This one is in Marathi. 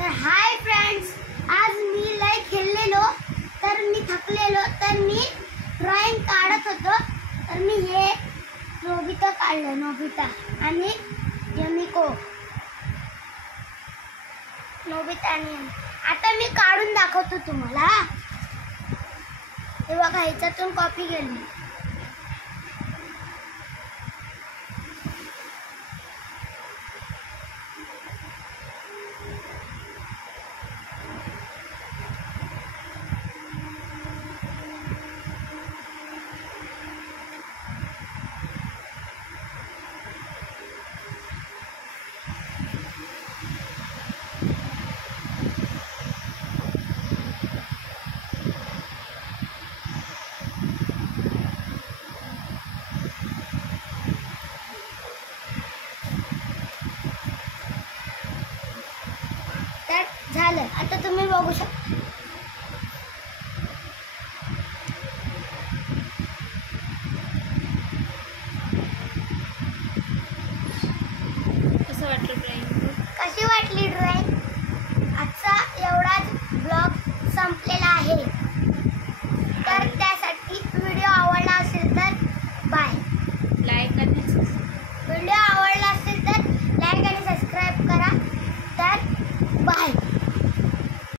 तर हाय फ्रेंड्स, आज मी लय खेळलेलो तर मी थकलेलो तर मी ड्रॉइंग काढत होतो तर मी हे नोबिता काढलं, नोबिता आणि यमिको, नोबिता आणि आता मी काढून दाखवतो तुम्हाला। हे बघा, ह्याच्यातून कॉपी केली। झालं, आता तुम्ही बघू शकता। कसं वाटलं ड्रॉइंग? कशी वाटली ड्रॉइंग? आजचा एवढाच ब्लॉग संपलेला आहे। तर त्यासाठी व्हिडिओ आवडला असेल तर बाय, लाईक आणि व्हिडिओ